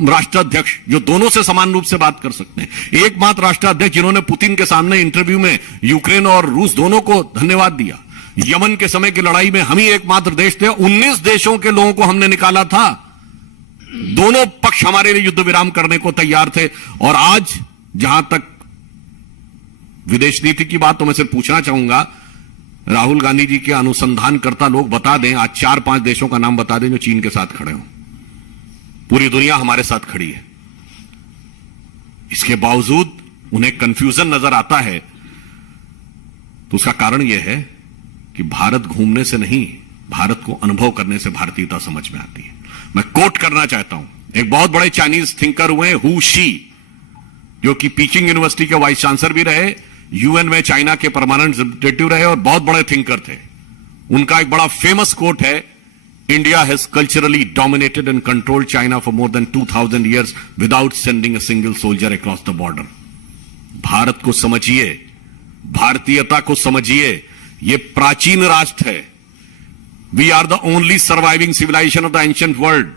राष्ट्राध्यक्ष जो दोनों से समान रूप से बात कर सकते हैं, एकमात्र राष्ट्राध्यक्ष जिन्होंने पुतिन के सामने इंटरव्यू में यूक्रेन और रूस दोनों को धन्यवाद दिया। यमन के समय की लड़ाई में हम ही एकमात्र देश थे, 19 देशों के लोगों को हमने निकाला था। दोनों पक्ष हमारे लिए युद्ध विराम करने को तैयार थे। और आज जहां तक विदेश नीति की बात, तो मैं सिर्फ पूछना चाहूंगा, राहुल गांधी जी के अनुसंधानकर्ता लोग बता दें, आज 4-5 देशों का नाम बता दें जो चीन के साथ खड़े हों। पूरी दुनिया हमारे साथ खड़ी है, इसके बावजूद उन्हें कंफ्यूजन नजर आता है। तो उसका कारण यह है कि भारत घूमने से नहीं, भारत को अनुभव करने से भारतीयता समझ में आती है। मैं कोट करना चाहता हूं, एक बहुत बड़े चाइनीज थिंकर हुए हु शी, जो कि पीचिंग यूनिवर्सिटी के वाइस चांसलर भी रहे, यूएन में चाइना के परमानेंट रिप्रेजेंटेटिव रहे और बहुत बड़े थिंकर थे। उनका एक बड़ा फेमस कोट है, India has culturally dominated and controlled China for more than 2000 years without sending a single soldier across the border. Bharat को समझिए, भारतीयता को समझिए, यह प्राचीन राष्ट्र है। We are the only surviving civilisation of the ancient world.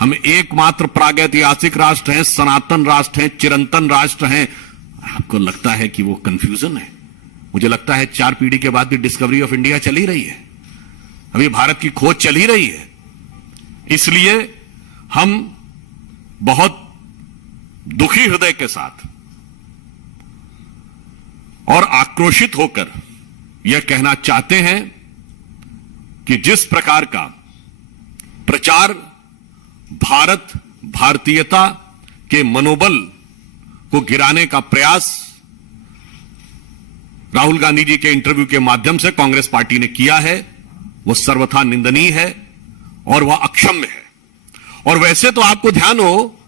हम एकमात्र प्रागैतिहासिक राष्ट्र हैं, सनातन राष्ट्र हैं, चिरंतन राष्ट्र हैं। आपको लगता है कि वो कंफ्यूजन है? मुझे लगता है 4 पीढ़ी के बाद भी डिस्कवरी ऑफ इंडिया चल ही रही है, अभी भारत की खोज चल ही रही है। इसलिए हम बहुत दुखी हृदय के साथ और आक्रोशित होकर यह कहना चाहते हैं कि जिस प्रकार का प्रचार भारत, भारतीयता के मनोबल को गिराने का प्रयास राहुल गांधी जी के इंटरव्यू के माध्यम से कांग्रेस पार्टी ने किया है, वह सर्वथा निंदनीय है और वह अक्षम्य है। और वैसे तो आपको ध्यान हो,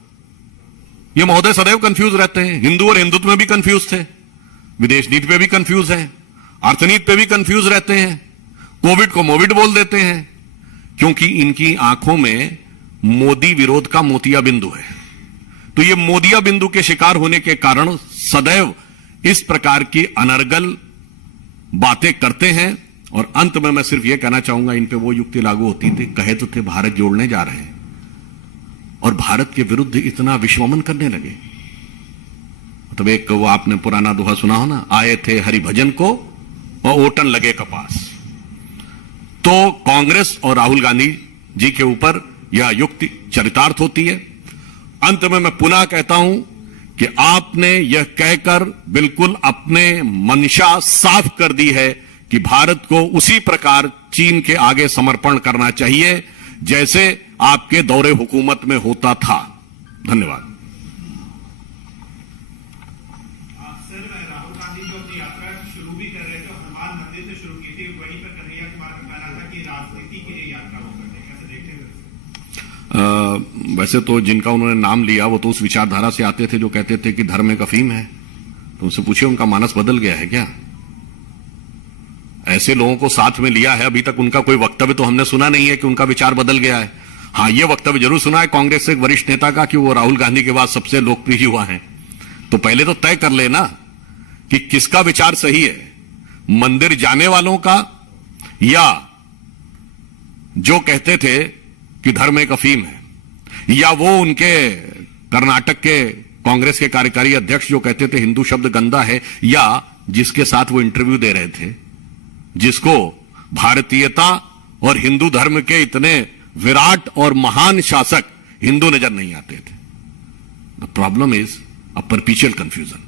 ये महोदय सदैव कंफ्यूज रहते हैं, हिंदू और हिंदुत्व में भी कंफ्यूज थे, विदेश नीति पे भी कंफ्यूज हैं, अर्थनीति पे भी कंफ्यूज रहते हैं, कोविड को मोविड बोल देते हैं, क्योंकि इनकी आंखों में मोदी विरोध का मोतिया बिंदु है। तो ये मोदिया बिंदु के शिकार होने के कारण सदैव इस प्रकार की अनर्गल बातें करते हैं। और अंत में मैं सिर्फ यह कहना चाहूंगा, इन पे वो युक्ति लागू होती थी, कहे तो थे भारत जोड़ने जा रहे हैं और भारत के विरुद्ध इतना विश्वमन करने लगे। मतलब एक वो आपने पुराना दोहा सुना हो ना, आए थे हरिभजन को और ओटन लगे कपास। तो कांग्रेस और राहुल गांधी जी के ऊपर यह युक्ति चरितार्थ होती है। अंत में मैं पुनः कहता हूं कि आपने यह कहकर बिल्कुल अपने मंशा साफ कर दी है कि भारत को उसी प्रकार चीन के आगे समर्पण करना चाहिए जैसे आपके दौरे हुकूमत में होता था। धन्यवाद। राहुल गांधी जो अपनी यात्रा शुरू भी कर रहे थे, हनुमान मंदिर से शुरू की थी, वहीं पर कन्हैया कुमार का कहना था कि राजनीति के लिए यात्रा वो करते हैं, कैसे देखते हैं? वैसे तो जिनका उन्होंने नाम लिया वो तो उस विचारधारा से आते थे जो कहते थे कि धर्म एक अफीम है। तो उनसे पूछिए उनका मानस बदल गया है क्या? ऐसे लोगों को साथ में लिया है, अभी तक उनका कोई वक्तव्य तो हमने सुना नहीं है कि उनका विचार बदल गया है। हाँ, यह वक्तव्य जरूर सुना है कांग्रेस से एक वरिष्ठ नेता का कि वो राहुल गांधी के बाद सबसे लोकप्रिय हुआ है। तो पहले तो तय कर लेना कि किसका विचार सही है, मंदिर जाने वालों का या जो कहते थे कि धर्म एक अफीम है, या वो उनके कर्नाटक के कांग्रेस के कार्यकारी अध्यक्ष जो कहते थे हिंदू शब्द गंदा है, या जिसके साथ वो इंटरव्यू दे रहे थे जिसको भारतीयता और हिंदू धर्म के इतने विराट और महान शासक हिंदू नजर नहीं आते थे। The problem is a परपीचुअल confusion.